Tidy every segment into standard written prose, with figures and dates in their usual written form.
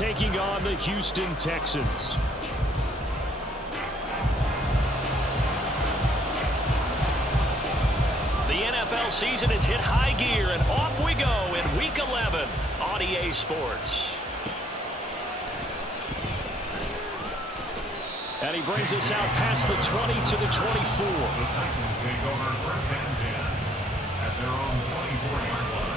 taking on the Houston Texans. The NFL season has hit high gear, and off we go in Week 11 on EA Sports. And he brings us out past the 20 to the 24. The Titans take over first and 10 at their own 24-yard line.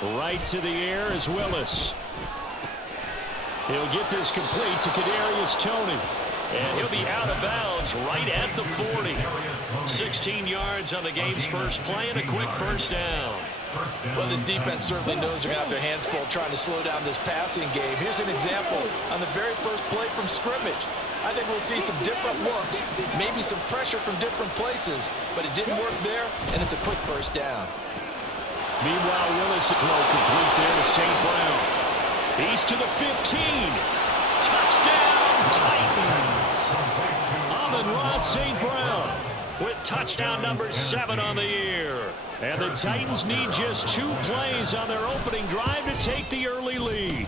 Right to the air is Willis. He'll get this complete to Kadarius Toney. And he'll be out of bounds right at the 40. 16 yards on the game's first play and a quick first down. Well, this defense certainly knows they're going to have their hands full trying to slow down this passing game. Here's an example on the very first play from scrimmage. I think we'll see some different looks, maybe some pressure from different places, but it didn't work there, and it's a quick first down. Meanwhile, Willis' throw complete there to St. Brown. He's to the 15. Touchdown, Titans. Amon-Ra St. Brown with touchdown number 7 on the year. And the Titans need just 2 plays on their opening drive to take the early lead.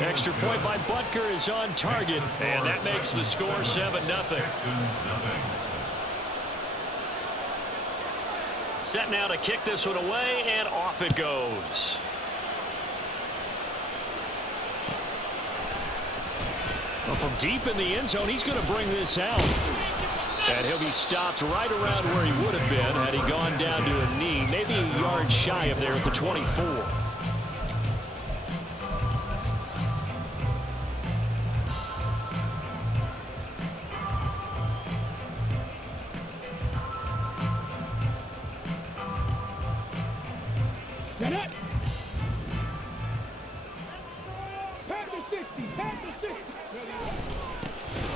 Extra point by Butker is on target, and that makes the score 7-0. Set now to kick this one away, and off it goes. Well, from deep in the end zone, he's going to bring this out. And he'll be stopped right around where he would have been had he gone down to a knee, maybe a yard shy of there at the 24.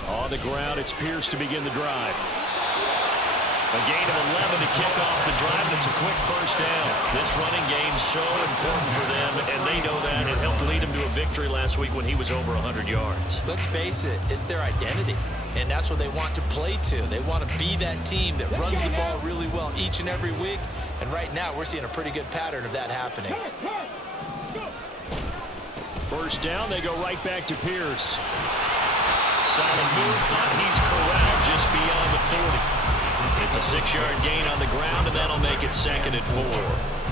On the ground, it's Pierce to begin the drive. A gain of 11 to kick off the drive, and it's a quick first down. This running game's so important for them, and they know that. It helped lead them to a victory last week when he was over 100 yards. Let's face it, it's their identity, and that's what they want to play to. They want to be that team that runs the ball really well each and every week, and right now we're seeing a pretty good pattern of that happening. First down, they go right back to Pierce. Solid move, but he's corralled just beyond the 40. It's a 6-yard gain on the ground, and that'll make it 2nd and 4.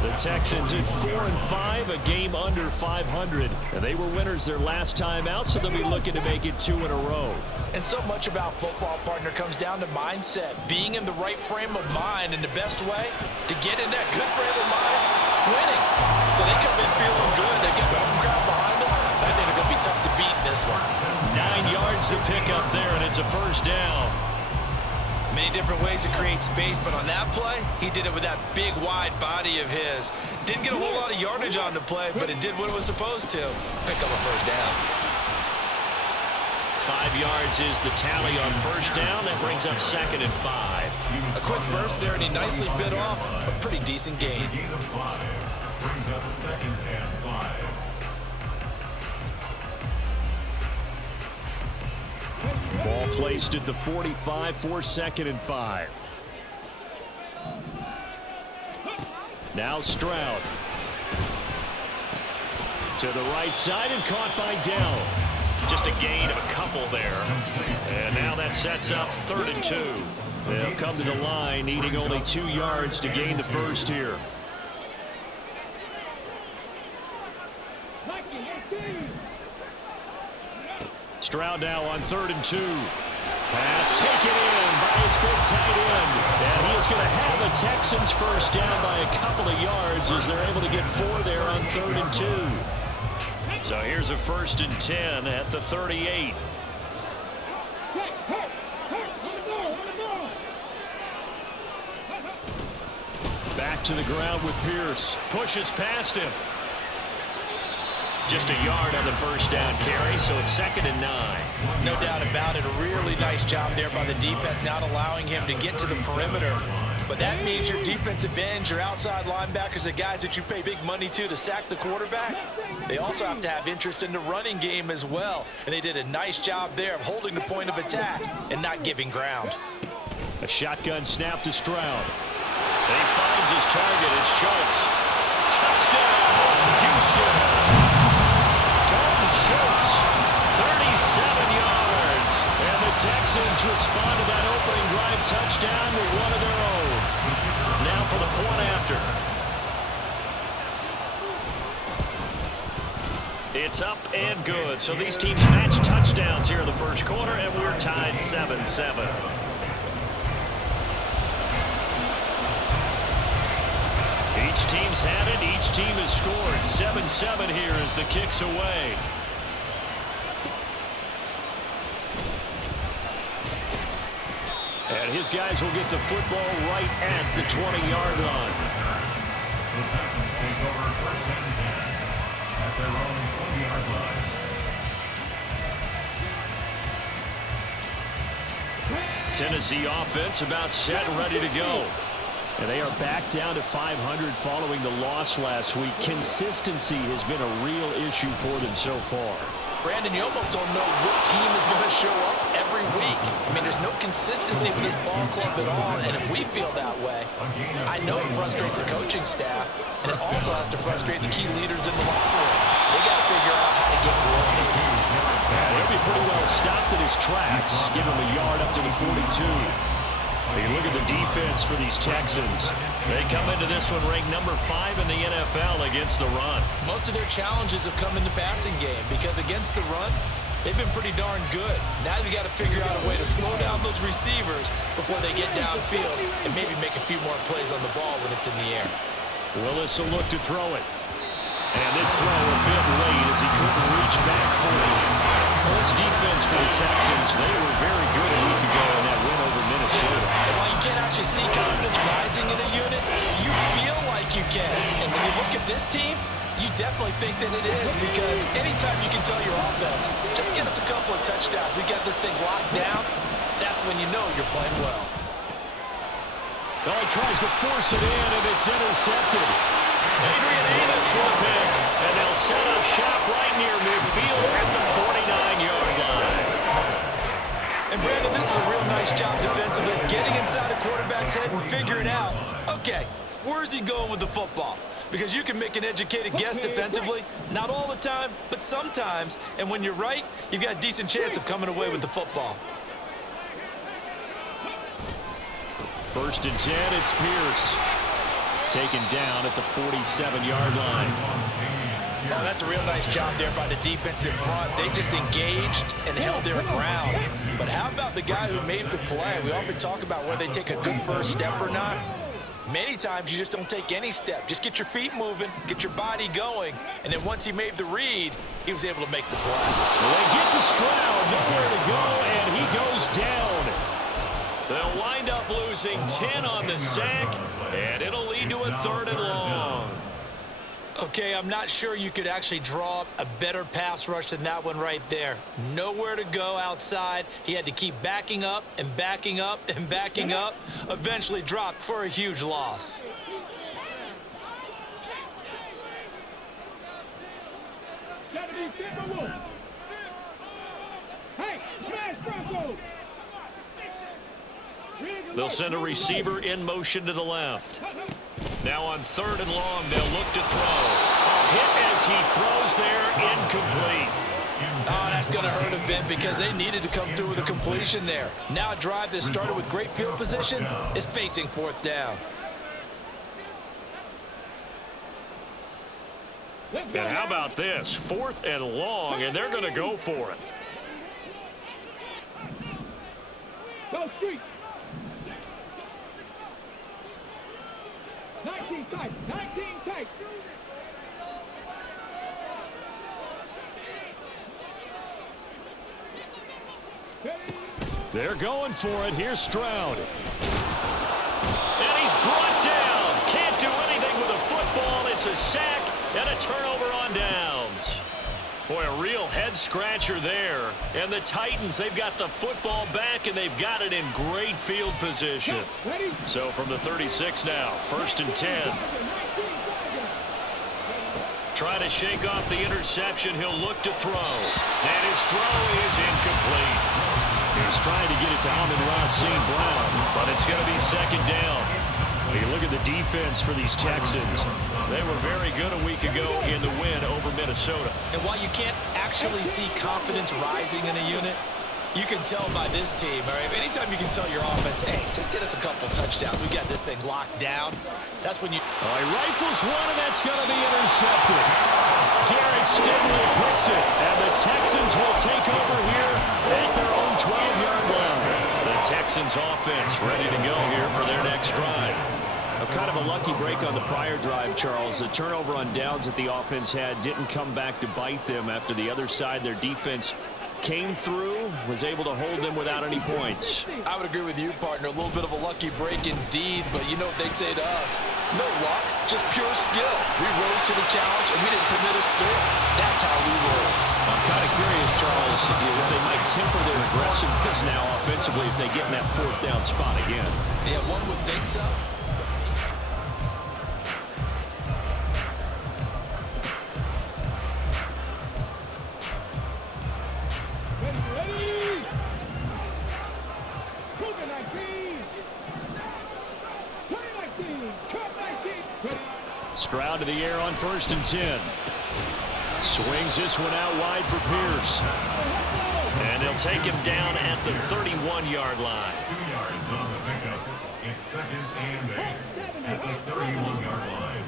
The Texans at 4-5, a game under 500. And they were winners their last time out, so they'll be looking to make it 2 in a row. And so much about football, partner, comes down to mindset. Being in the right frame of mind, and the best way to get in that good frame of mind, winning. So they come in feeling good. They get the home crowd behind them. I think they're going to be tough to beat in this one. 9 yards to pick up there, and it's a first down. Many different ways to create space, but on that play, he did it with that big, wide body of his. Didn't get a whole lot of yardage on the play, but it did what it was supposed to. Pick up a first down. 5 yards is the tally on first down. That brings up 2nd and 5. A quick burst there, and he nicely bit off a pretty decent gain. Brings up 2nd and 5. Ball placed at the 45 for 2nd and 5. Now Stroud. To the right side and caught by Dell. Just a gain of a couple there. And now that sets up 3rd and 2. They'll come to the line needing only 2 yards to gain the first here. Stroud now on 3rd and 2. Pass taken in by his big tight end. And he is going to have the Texans first down by a couple of yards as they're able to get 4 there on 3rd and 2. So here's a 1st and 10 at the 38. Back to the ground with Pierce. Pushes past him. Just a yard on the first down carry, so it's 2nd and 9. No doubt about it. A really nice job there by the defense, not allowing him to get to the perimeter. But that means your defensive ends, your outside linebackers, the guys that you pay big money to sack the quarterback, they also have to have interest in the running game as well. And they did a nice job there of holding the point of attack and not giving ground. A shotgun snap to Stroud. And he finds his target. It's Schultz. Touchdown, Houston. Dalton Schultz, 37 yards. And the Texans respond to that opening drive touchdown with one of their own. Now for the point after. It's up and good. So these teams match touchdowns here in the first quarter, and we're tied 7-7. Each team's had it. Each team has scored. 7-7 here as the kick's away. And his guys will get the football right at the 20-yard line. The Falcons take over first and 10 at their own 20-yard line. Tennessee offense about set and ready to go. And they are back down to 500 following the loss last week. Consistency has been a real issue for them so far. Brandon, you almost don't know what team is going to show up every week. I mean, there's no consistency with this ball club at all, and if we feel that way, I know it frustrates the coaching staff, and it also has to frustrate the key leaders in the locker room. They got to figure out how to get coordinated. He'll be pretty well stopped in his tracks. Give him a yard up to the 42. Hey, look at the defense for these Texans. They come into this one ranked number 5 in the NFL against the run. Most of their challenges have come in the passing game because against the run, they've been pretty darn good. Now you've got to figure out a way to slow down those receivers before they get downfield and maybe make a few more plays on the ball when it's in the air. Willis will look to throw it. And this throw a bit late as he couldn't reach back for it. Well, this defense for the Texans, they were very good a week ago in that win over Minnesota. And while you can't actually see confidence rising in a unit, you feel like you can. And when you look at this team, you definitely think that it is, because anytime you can tell your offense, just get us a couple of touchdowns, we got this thing locked down, that's when you know you're playing well. Well, he tries to force it in, and it's intercepted. Adrian Amos will pick, and they'll set up shop right near midfield at the 49-yard line. And Brandon, this is a real nice job defensively, getting inside a quarterback's head and figuring out, okay, where's he going with the football? Because you can make an educated guess defensively, not all the time, but sometimes, and when you're right, you've got a decent chance of coming away with the football. First and 10, it's Pierce. Taken down at the 47-yard line. Oh, that's a real nice job there by the defensive front. They just engaged and held their ground. But how about the guy who made the play? We often talk about whether they take a good first step or not. Many times you just don't take any step. Just get your feet moving, get your body going, and then once he made the read, he was able to make the play. Well, they get to Stroud, nowhere to go, and he goes down. They'll wind up losing 10 on the sack, and it'll lead to a 3rd and long. Okay, I'm not sure you could actually draw up a better pass rush than that one right there. Nowhere to go outside. He had to keep backing up and backing up and backing up. Eventually dropped for a huge loss. They'll send a receiver in motion to the left. Now on 3rd and long, they'll look to throw. A hit as he throws there, incomplete. Oh, that's going to hurt a bit because they needed to come through with a completion there. Now a drive that started with great field position is facing 4th down. And how about this? 4th and long, and they're going to go for it. Go street. 19 tight. 19 tight. They're going for it. Here's Stroud. And he's brought down. Can't do anything with a football. It's a sack and a turnover on downs. Boy, a real head-scratcher there. And the Titans, they've got the football back, and they've got it in great field position. So from the 36 now, 1st and 10. Trying to shake off the interception. He'll look to throw. And his throw is incomplete. He's trying to get it to Amon-Ra St. Brown, but it's going to be 2nd down. You look at the defense for these Texans. They were very good a week ago in the win over Minnesota. And while you can't actually see confidence rising in a unit, you can tell by this team, all right? Anytime you can tell your offense, hey, just get us a couple touchdowns. We got this thing locked down. That's when you... He rifles one, and that's going to be intercepted. Derek Stingley picks it, and the Texans will take over here at their own 12-yard line. The Texans offense ready to go here for their next drive. Kind of a lucky break on the prior drive, Charles. The turnover on downs that the offense had didn't come back to bite them after the other side. Their defense came through, was able to hold them without any points. I would agree with you, partner. A little bit of a lucky break indeed, but you know what they'd say to us. No luck, just pure skill. We rose to the challenge, and we didn't permit a score. That's how we roll. I'm kind of curious, Charles, if they might temper their aggressiveness now offensively if they get in that 4th down spot again. Yeah, one would think so. Stroud to the air on 1st and 10. Swings this one out wide for Pierce. And they'll take him down at the 31-yard line. 2 yards on the pickup. It's 2nd and 8 at the 31-yard line.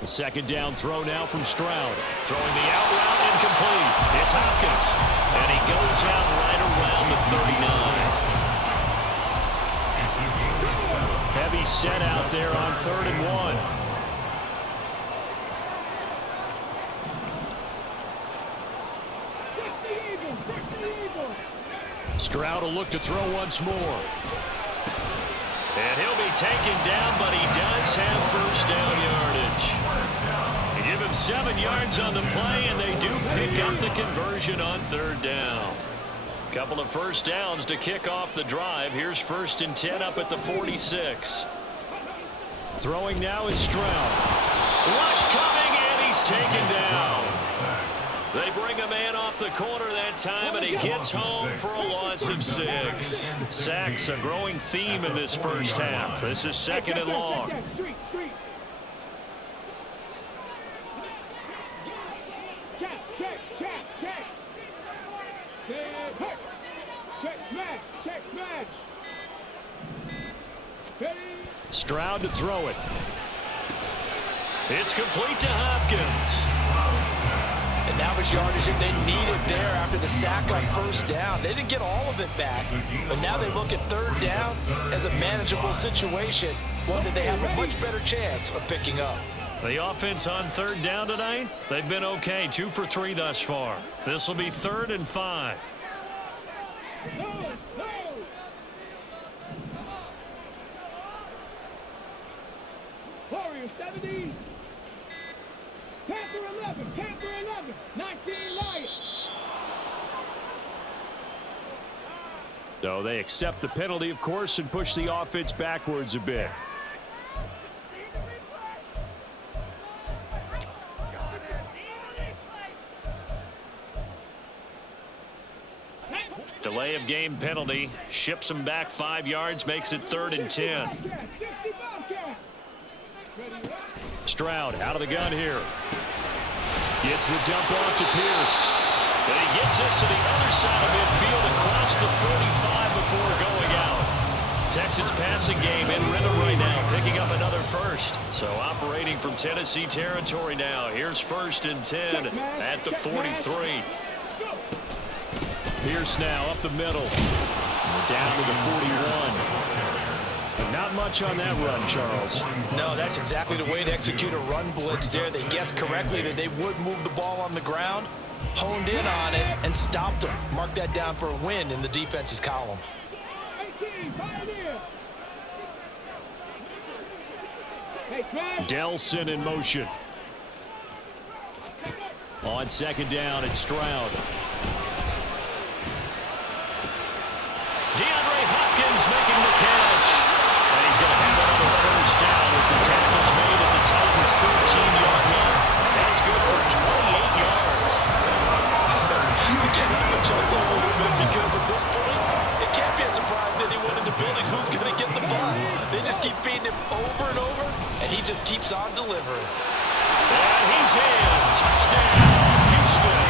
The 2nd down throw now from Stroud. Throwing the out route incomplete. It's Hopkins. And he goes out right around the 39. Heavy set out there on 3rd and 1. Stroud will look to throw once more. And he'll be taken down, but he does have 1st down yardage. They give him 7 yards on the play, and they do pick up the conversion on 3rd down. Couple of 1st downs to kick off the drive. Here's 1st and 10 up at the 46. Throwing now is Stroud. Rush coming, and he's taken down. They bring a man off the corner that time, and he gets home for a loss of 6. Sacks a growing theme in this first half. This is 2nd and long. Stroud to throw it. It's complete to Hopkins. And now his yardage that they needed there after the sack on 1st down. They didn't get all of it back, but now they look at 3rd down as a manageable situation, one that they have a much better chance of picking up. The offense on 3rd down tonight, they've been okay, 2 for 3 thus far. This will be 3rd and 5. Warriors 70. Panther 11. Panther 11. 19 Lions. So they accept the penalty, of course, and push the offense backwards a bit. Delay of game penalty. Ships them back 5 yards, makes it 3rd and 10. Stroud out of the gun here. Gets the dump off to Pierce. And he gets this to the other side of midfield across the 45 before going out. Texans passing game in rhythm right now, picking up another 1st. So operating from Tennessee territory now. Here's 1st and 10 at the 43. Pierce now up the middle. Down to the 41. Not much on that run, Charles. No, that's exactly the way to execute a run blitz there. They guessed correctly that they would move the ball on the ground, honed in on it, and stopped them. Mark that down for a win in the defense's column. Delson in motion. On second down, it's Stroud. DeAndre Hopkins making the catch. And he's going to have another first down as the tackle's made at the Titans' 13-yard line. That's good for 28 yards. You can't help but chuckle a little bit because at this point, it can't be a surprise to anyone in the building who's going to get the ball. They just keep feeding him over and over, and he just keeps on delivering. And he's in. Touchdown, Houston.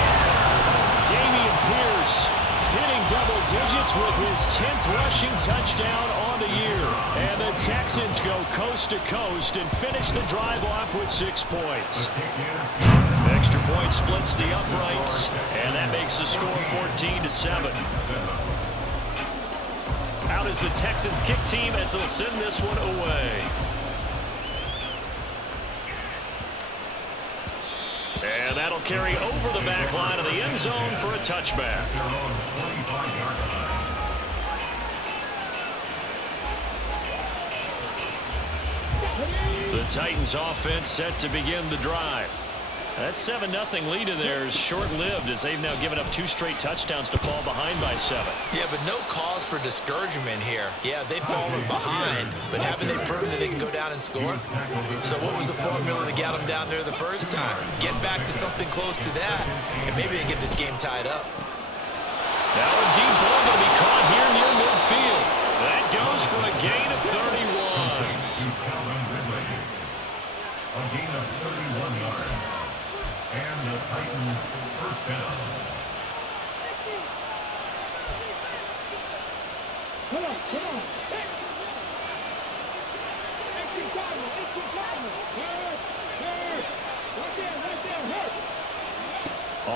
Dameon Pierce hitting double digits with his 10th rushing touchdown on the year. And the Texans go coast to coast and finish the drive off with 6 points. Extra point splits the uprights, and that makes the score 14-7. Out is the Texans kick team as they'll send this one away. And that'll carry over the back line of the end zone for a touchback. The Titans offense set to begin the drive. That 7-0 lead of theirs short-lived as they've now given up 2 straight touchdowns to fall behind by 7. Yeah, but no cause for discouragement here. Yeah, they've fallen behind, but haven't they proven that they can go down and score? So what was the formula to get them down there the first time? Get back to something close to that, and maybe they get this game tied up. Now a deep ball going to be caught here near midfield. That goes for a gain of 31. A gain of 31 yards. And the Titans first down. Come on, come on. Extra time, extra time. Hurt. Right there, hurt.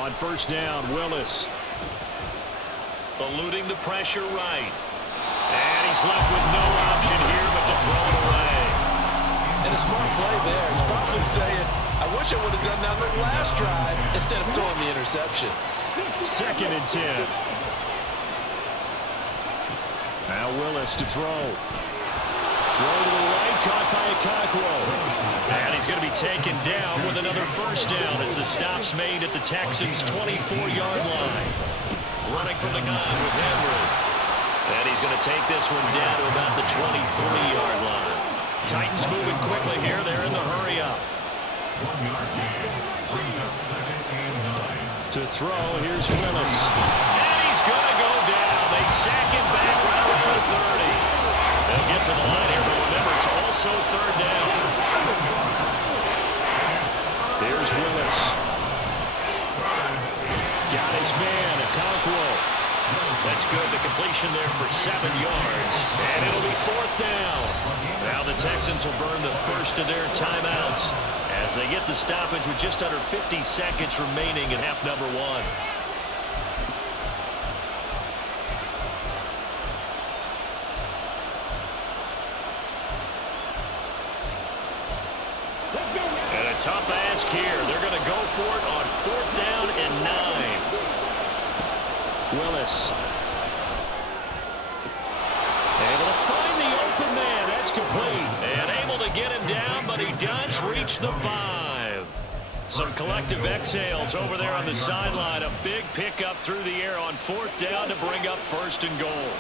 On first down, Willis. Eluding the pressure right. And he's left with no option here but to throw it away. And a smart play there. He's probably saying, I wish I would have done that on the last drive instead of throwing the interception. 2nd and 10. Now Willis to throw. Throw to the right, caught by Okonkwo. And he's going to be taken down with another first down as the stop's made at the Texans' 24-yard line. Running from the gun with Henry. And he's going to take this one down to about the 23-yard line. Titans moving quickly here. They're in the hurry-up. 1-yard gain. Brings up 2nd and 9. To throw, here's Willis. And he's going to go down. They sack him back right around the 30. They'll get to the line here, but remember, it's also 3rd down. Here's Willis. Got his man, Okonkwo. That's good. The completion there for 7 yards. And it'll be 4th down. Now the Texans will burn the first of their timeouts as they get the stoppage with just under 50 seconds remaining in half number 1. And a tough ask here. They're going to go for it on 4th down and 9. Willis. Able to find the open man. That's complete. And able to get him down, but he does reach the 5. Some collective exhales over there on the sideline. A big pickup through the air on 4th down to bring up 1st and goal.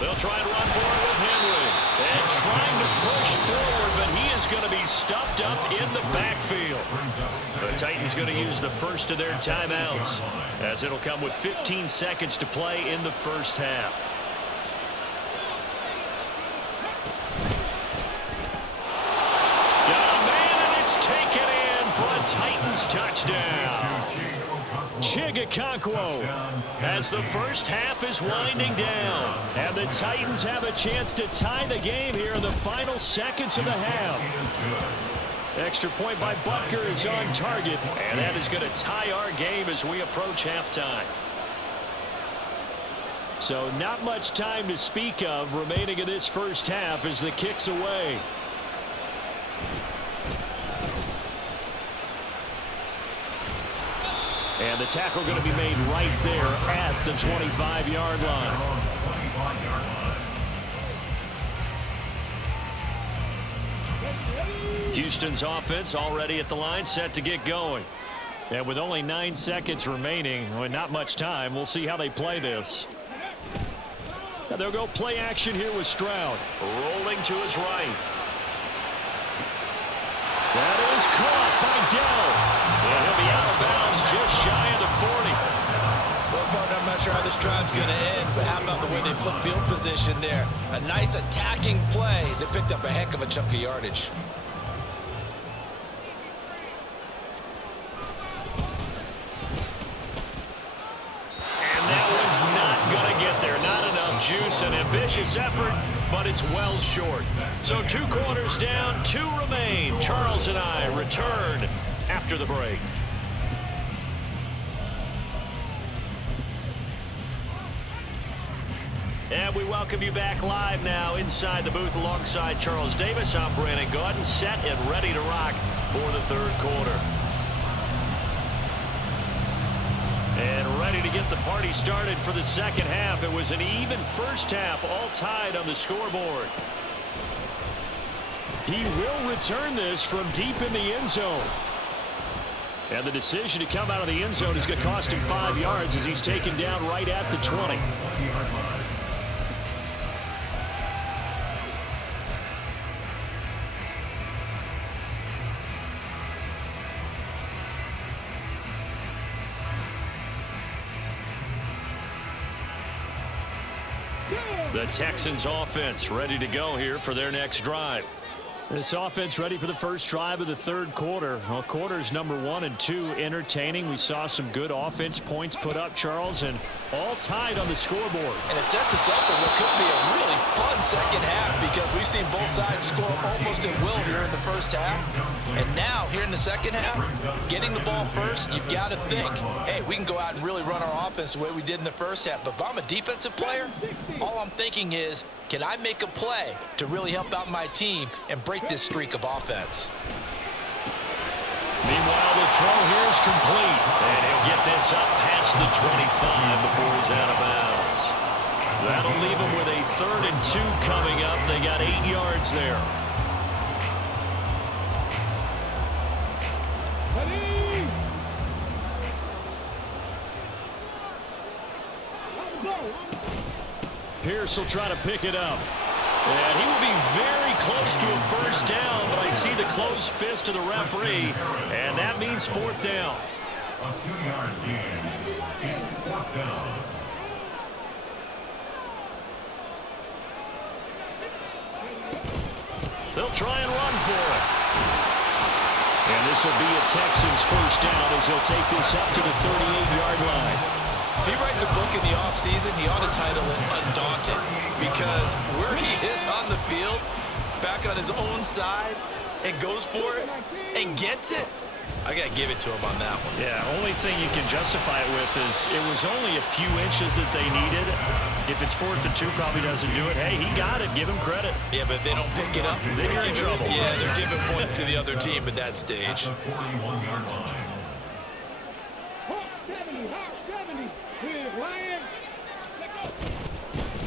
They'll try and run for it with Henry. And trying to push forward, but he is going to be stuffed up in the backfield. The Titans going to use the first of their timeouts as it'll come with 15 seconds to play in the first half. Got a man, and it's taken in for a Titans touchdown. Okonkwo as the first half is winding down. And the Titans have a chance to tie the game here in the final seconds of the half. Extra point by Butker is on target, and that is going to tie our game as we approach halftime. So not much time to speak of remaining in this first half as the kick's away. And the tackle going to be made right there at the 25-yard line. Houston's offense already at the line, set to get going. And with only 9 seconds remaining, well, not much time, we'll see how they play this. Now they'll go play action here with Stroud. Rolling to his right. That is caught by Dell. And he'll be out of bounds just shy of the 40. Well, partner, I'm not sure how this drive's going to end, but how about the way they flip field position there? A nice attacking play that picked up a heck of a chunk of yardage. Juice, an ambitious effort, but it's well short. So 2 quarters down, 2 remain. Charles and I return after the break. And we welcome you back live now inside the booth alongside Charles Davis. I'm Brandon Gaudin, set and ready to rock for the 3rd quarter. And ready to get the party started for the 2nd half. It was an even first half, all tied on the scoreboard. He will return this from deep in the end zone. And the decision to come out of the end zone is going to cost him 5 yards as he's taken down right at the 20. The Texans offense ready to go here for their next drive. This offense ready for the first drive of the 3rd quarter. Well, quarters number 1 and 2 entertaining. We saw some good offense points put up, Charles, and all tied on the scoreboard. And it sets us up for what could be a really fun 2nd half because we've seen both sides score almost at will here in the first half. And now, here in the 2nd half, getting the ball first, you've got to think, hey, we can go out and really run our offense the way we did in the first half. But if I'm a defensive player, all I'm thinking is, can I make a play to really help out my team and break this streak of offense? Meanwhile, the throw here is complete. And he'll get this up past the 25 before he's out of bounds. That'll leave him with a 3rd and 2 coming up. They got 8 yards there. Pierce will try to pick it up. And he will be very close to a first down, but I see the closed fist of the referee, and that means 4th down. A 2-yard gain. It's 4th down. They'll try and run for it. And this will be a Texans first down as he'll take this up to the 38-yard line. If he writes a book in the offseason, he ought to title it Undaunted, because where he is on the field, back on his own side, and goes for it and gets it, I got to give it to him on that one. Yeah, only thing you can justify it with is it was only a few inches that they needed. If it's 4th and 2, probably doesn't do it. Hey, he got it. Give him credit. Yeah, but if they don't pick it up, then you're in trouble. Yeah, they're giving points to the other team at that stage. At the 41-yard line.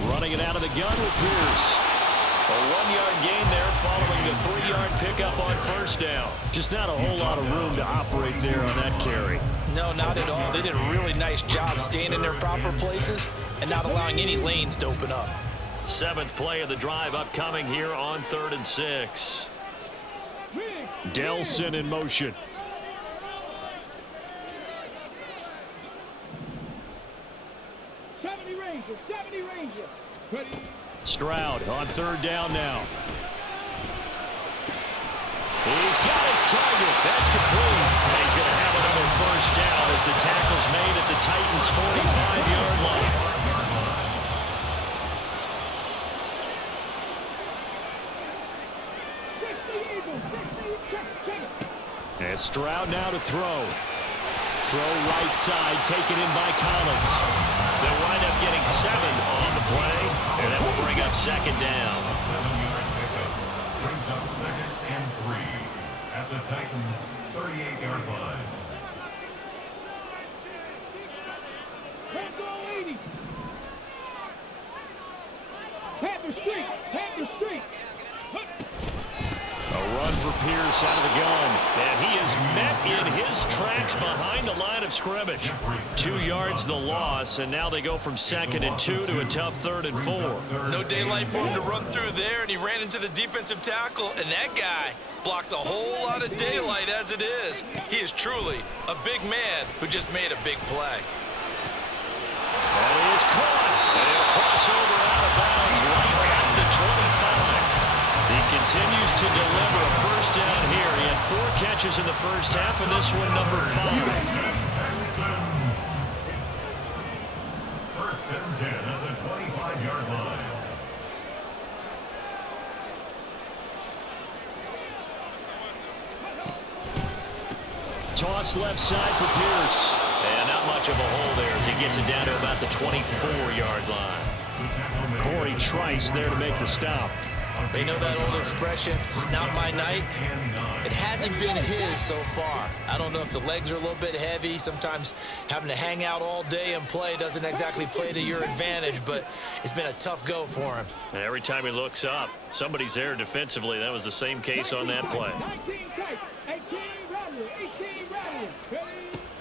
Running it out of the gun with Pierce. A 1-yard gain there following the 3-yard pickup on first down. Just not a whole lot of room to operate there on that carry. No, not at all. They did a really nice job staying in their proper places and not allowing any lanes to open up. 7th play of the drive upcoming here on 3rd and 6. Delson in motion. Stroud on 3rd down now. He's got his target. That's complete. And he's going to have another first down as the tackle's made at the Titans' 45-yard line. And Stroud now to throw. Throw right side, taken in by Collins. They'll wind up getting 7 on the play, and that will bring up 2nd down. A 7-yard pickup brings up 2nd and 3 at the Titans' 38-yard line. A Run for Pierce out of the gun. And he is met in his tracks behind the line of scrimmage. 2 yards the loss, and now they go from 2nd and 2 to a tough 3rd and 4. No daylight for him to run through there, and he ran into the defensive tackle, and that guy blocks a whole lot of daylight as it is. He is truly a big man who just made a big play. That is caught, and he'll cross over out of bounds right at the 25. He continues to deliver a first down here. He had 4 catches in the first half, and this one number 5. First and 10 at the 25-yard line. Toss left side for Pierce. And not much of a hole there as he gets it down to about the 24-yard line. Corey Trice there to make the stop. They know that old expression, it's not my night. It hasn't been his so far. I don't know if the legs are a little bit heavy. Sometimes having to hang out all day and play doesn't exactly play to your advantage, but it's been a tough go for him. And every time he looks up, somebody's there defensively. That was the same case on that play.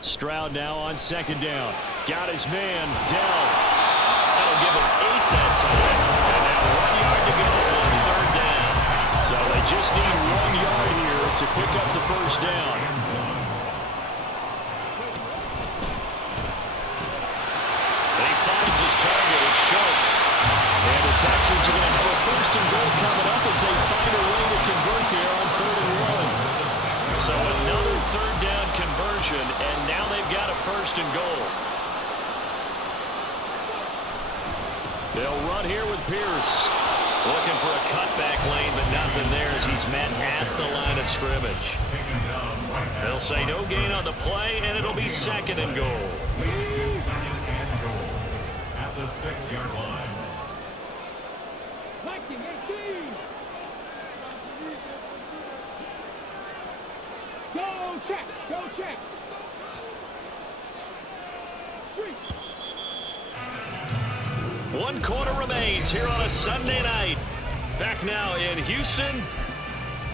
Stroud now on 2nd down. Got his man, Dell. That'll give him 8 that time. And now 1 yard to go on 3rd down. So they just need 1 yard here to pick up the first down. And he finds his target. It's Schultz. And the Texans are going to have a 1st and goal coming up as they find a way to convert there on 3rd and 1. So another 3rd down conversion, and now they've got a 1st and goal. They'll run here with Pierce. Looking for a cutback lane, but nothing there as he's met at the line of scrimmage. They'll say no gain on the play, and it'll be 2nd and goal. At the 6-yard line. Go check, go check. 1 quarter remains here on a Sunday night. Back now in Houston.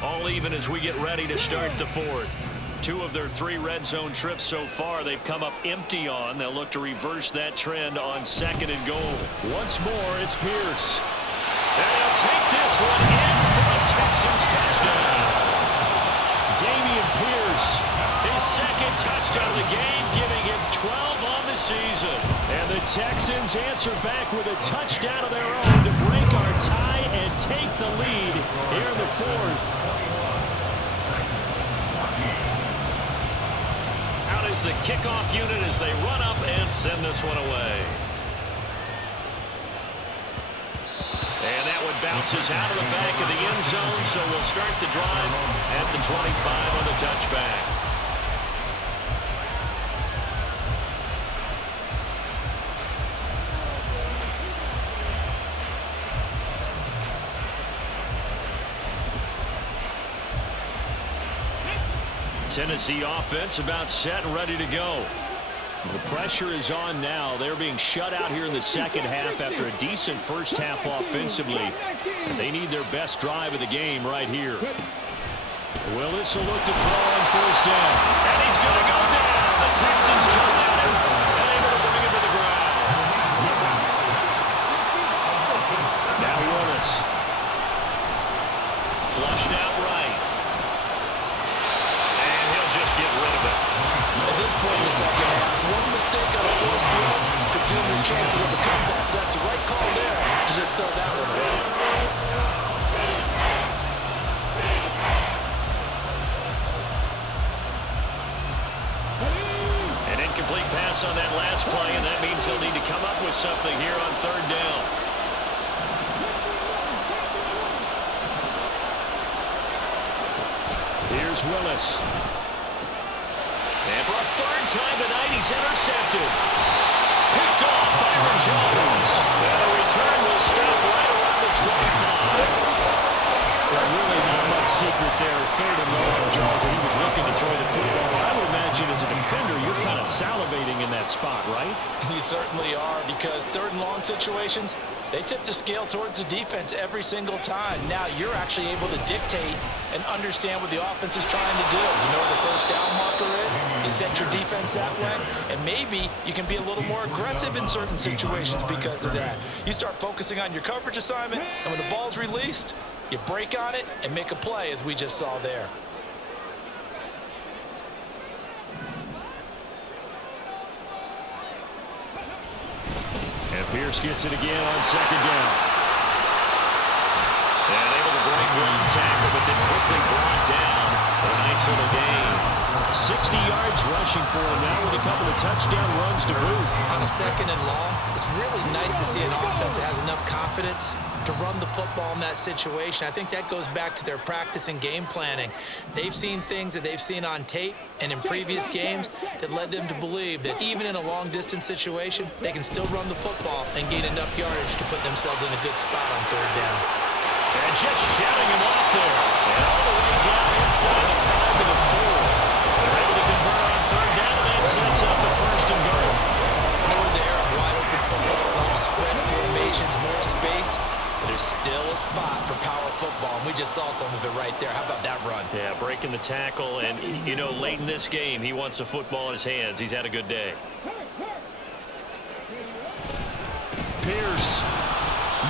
All even as we get ready to start the 4th. 2 of their 3 red zone trips so far they've come up empty on. They'll look to reverse that trend on 2nd and goal. Once more, it's Pierce. And he'll take this one in for a Texans touchdown. Damian Pierce, his 2nd touchdown of the game, giving him 12 on the season. And the Texans answer back with a touchdown of their own to break our tie and take the lead here in the 4th. Out is the kickoff unit as they run up and send this one away. And that one bounces out of the back of the end zone, so we'll start the drive at the 25 on the touchback. Tennessee offense about set and ready to go. The pressure is on now. They're being shut out here in the 2nd half after a decent first half offensively. They need their best drive of the game right here. Willis will look to throw on 1st down. And he's going to go down. The Texans come at him and able to bring him to the ground. Now Willis. Flushed out right. And he'll just get rid of it. At this point in the 2nd half, one mistake on the 4th down could doom your chances of the comeback. So that's the right call there to just throw that one away. An incomplete pass on that last play, and that means they'll need to come up with something here on 3rd down. Here's Willis. And for a 3rd time tonight, he's intercepted. Picked off Byron Jones. And the return will stop right around the 25. Well, really not much secret there. 3rd and long, Charles, and he was looking to throw the football. I would imagine as a defender, you're kind of salivating in that spot, right? You certainly are, because third and long situations, they tip the scale towards the defense every single time. Now you're actually able to dictate and understand what the offense is trying to do. You know where the first down marker is. You set your defense that way, and maybe you can be a little more aggressive in certain situations because of that. You start focusing on your coverage assignment, and when the ball's released, you break on it and make a play, as we just saw there. And Pierce gets it again on second down. And able to break one tackle, but then quickly brought down. A nice little gain. 60 yards rushing for him now with a couple of touchdown runs to boot. On a second and long, it's really nice to see an offense that has enough confidence to run the football in that situation. I think that goes back to their practice and game planning. They've seen things that they've seen on tape and in previous games that led them to believe that even in a long-distance situation, they can still run the football and gain enough yardage to put themselves in a good spot on third down. And just shouting him off there. And all the way down inside the 5 to the 4. They're able to convert on third down, and that sets up the first and goal. More there, wide open football, a lot of spread formations, more space. But there's still a spot for power football, and we just saw some of it right there. How about that run? Yeah, breaking the tackle, and, you know, late in this game, he wants the football in his hands. He's had a good day. Pierce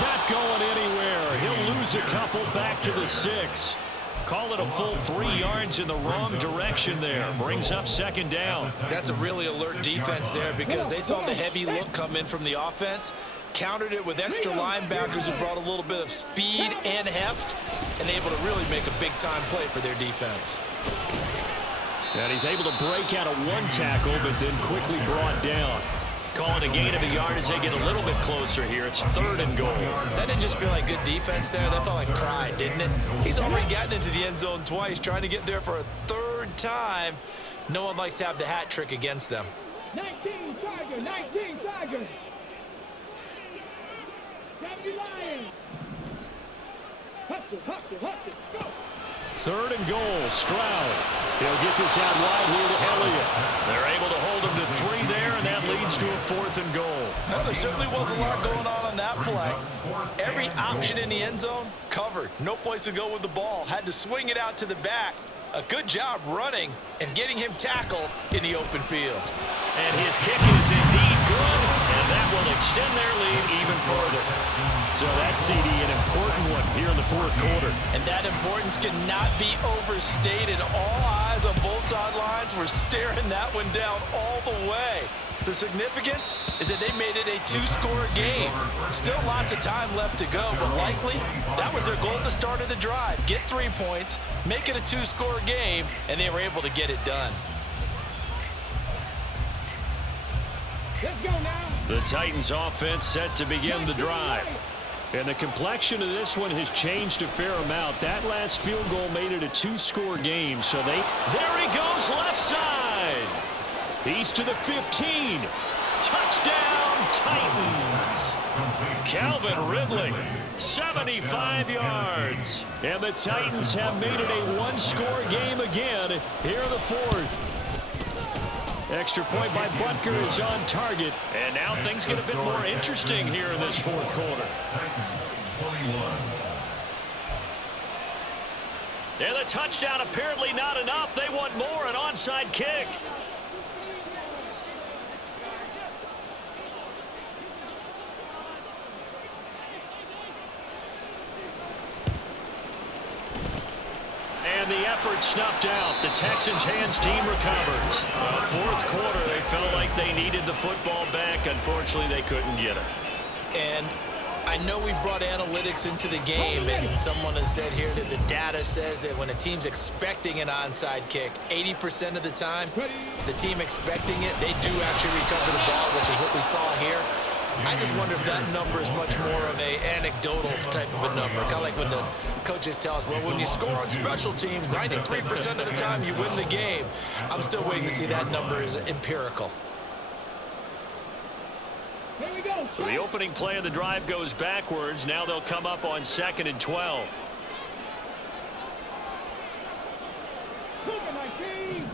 not going anywhere. He'll lose a couple back to the 6. Call it a full 3 yards in the wrong direction there. Brings up second down. That's a really alert defense there because they saw the heavy look come in from the offense, countered it with extra linebackers who brought a little bit of speed and heft, and able to really make a big-time play for their defense. And he's able to break out of one tackle, but then quickly brought down. Calling a gain of a yard as they get a little bit closer here. It's third and goal. That didn't just feel like good defense there. That felt like pride, didn't it? He's already gotten into the end zone twice, trying to get there for a third time. No one likes to have the hat trick against them. 19 Tiger, 19 Tiger. W Lions. Hustle, hustle, hustle, go. Third and goal. Stroud. He'll get this out wide here to Elliott. They're able to hold him to 3 there, and that leads to a fourth and goal. Well, there certainly was a lot going on that play. Every option in the end zone covered. No place to go with the ball. Had to swing it out to the back. A good job running and getting him tackled in the open field. And his kick is indeed good, and that will extend their lead even further. So that's, CD, an important one here in the fourth quarter. And that importance cannot be overstated. All eyes on both sidelines were staring that one down all the way. The significance is that they made it a 2-score game. Still lots of time left to go, but likely that was their goal at the start of the drive. Get 3 points, make it a 2-score game, and they were able to get it done. Let's go now. The Titans offense set to begin the drive. And the complexion of this one has changed a fair amount. That last field goal made it a 2-score game, so there he goes left side. He's to the 15. Touchdown, Titans. Calvin Ridley, 75 yards. And the Titans have made it a 1-score game again here in the fourth. Extra point by Butker is on target. And now things get a bit more interesting here in this fourth quarter. And the touchdown apparently not enough. They want more, an onside kick. And the effort snuffed out. The Texans' hands team recovers. Fourth quarter, they felt like they needed the football back. Unfortunately, they couldn't get it. And I know we've brought analytics into the game, and someone has said here that the data says that when a team's expecting an onside kick, 80% of the time, the team expecting it, they do actually recover the ball, which is what we saw here. I just wonder if that number is much more of a anecdotal type of a number. Kind of like when the coaches tell us, well, when you score on special teams, 93% of the time you win the game. I'm still waiting to see that number is empirical. Here we go. So the opening play of the drive goes backwards. Now they'll come up on 2nd and 12. Cooper, my team.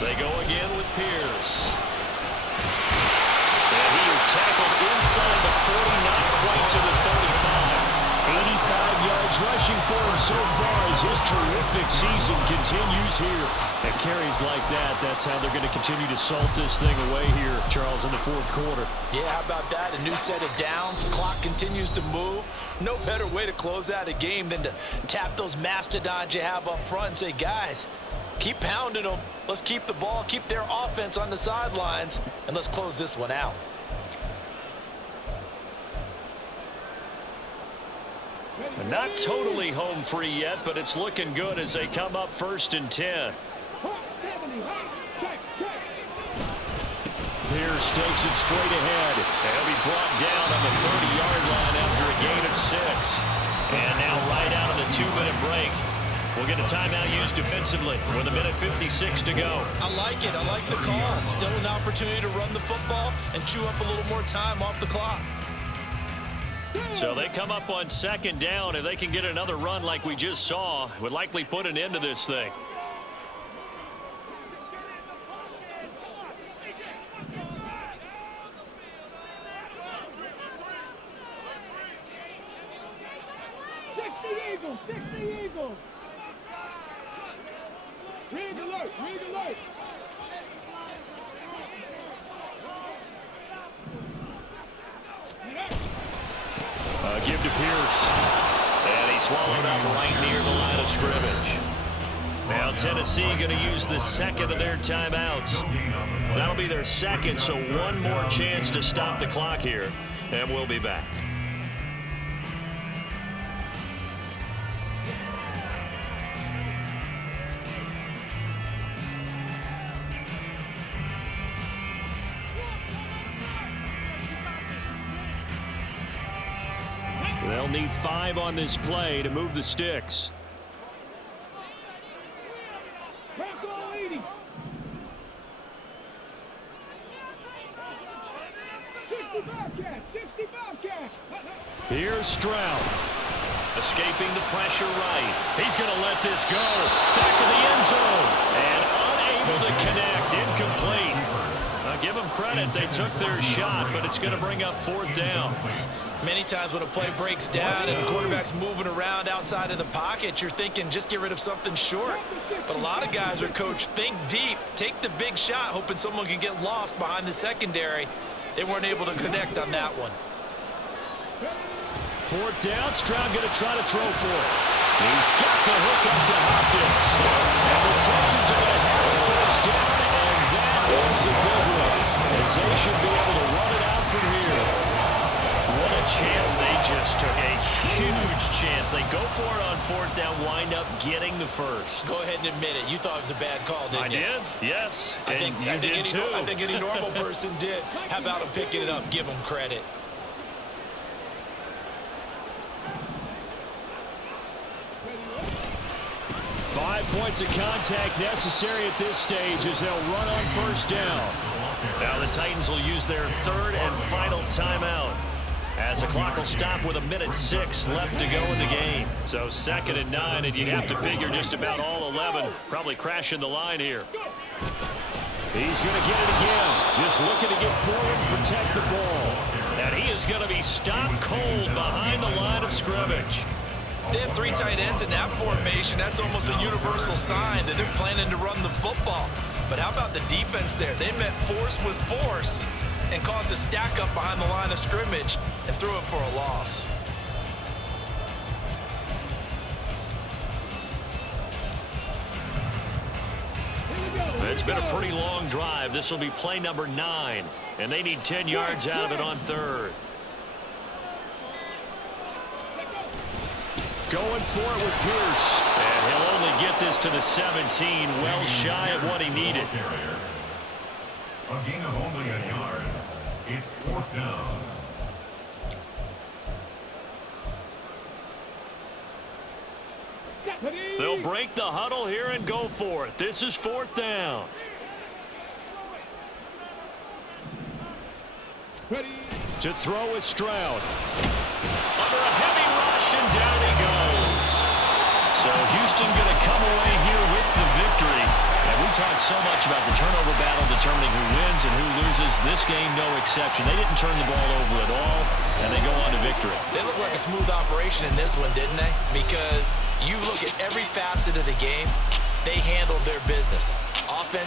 They go again with Pierce. And he is tackled inside the 40, not quite to the 35. 85 yards rushing for him so far as his terrific season continues here. And carries like that, that's how they're going to continue to salt this thing away here, Charles, in the fourth quarter. Yeah, how about that? A new set of downs. Clock continues to move. No better way to close out a game than to tap those mastodons you have up front and say, guys, keep pounding them. Let's keep the ball, keep their offense on the sidelines, and let's close this one out. Not totally home free yet, but it's looking good as they come up 1st and 10. Pierce takes it straight ahead. They'll be brought down on the 30-yard line after a gain of 6. And now right out of the 2-minute break, we'll get a timeout used defensively with 1:56 to go. I like it. I like the call. Still an opportunity to run the football and chew up a little more time off the clock. So they come up on 2nd down. If they can get another run like we just saw, would likely put an end to this thing. Eagles. Rig alert. Give to Pierce. And he swallowed up right near the line of scrimmage. Now Tennessee going to use the 2nd of their timeouts. That'll be their 2nd, so one more chance to stop the clock here. And we'll be back. They'll need 5 on this play to move the sticks. Here's Stroud. Escaping the pressure right. He's going to let this go. Back of the end zone. And unable to connect. Incomplete. Give them credit. They took their shot, but it's going to bring up 4th down. Many times when a play breaks down and the quarterback's moving around outside of the pocket, you're thinking just get rid of something short. But a lot of guys are coached, think deep, take the big shot, hoping someone can get lost behind the secondary. They weren't able to connect on that one. 4th down, Stroud going to try to throw for it. He's got the hook up to Hopkins. And the Texans are going to have a 1st down, and that is a big one, as they should be able to run it out from here. What a chance they just took. A huge chance. They go for it on 4th down, wind up getting the 1st. Go ahead and admit it. You thought it was a bad call, didn't you? I did, yes. I think any normal person did. How about him picking it up? Give him credit. Five points of contact necessary at this stage as they'll run on 1st down. Now the Titans will use their 3rd and final timeout, as the clock will stop with 1:06 left to go in the game. So 2nd and 9, and you'd have to figure just about all 11 probably crashing the line here. He's going to get it again. Just looking to get forward and protect the ball. And he is going to be stopped cold behind the line of scrimmage. They have 3 tight ends in that formation. That's almost a universal sign that they're planning to run the football. But how about the defense there? They met force with force and caused a stack up behind the line of scrimmage and threw it for a loss. It's been a pretty long drive. This will be play number 9, and they need 10 yards out of it on 3rd. Going for it with Pierce. And he'll only get this to the 17, well shy of what he needed. A gain of only a yard. It's 4th down. They'll break the huddle here and go for it. This is 4th down. To throw with Stroud. Under a heavy rush, and down he goes. So Houston going to come away here with the victory. And we talked so much about the turnover battle determining who wins and who loses. This game, no exception. They didn't turn the ball over at all, and they go on to victory. They look like a smooth operation in this one, didn't they? Because you look at every facet of the game, they handled their business. Offense.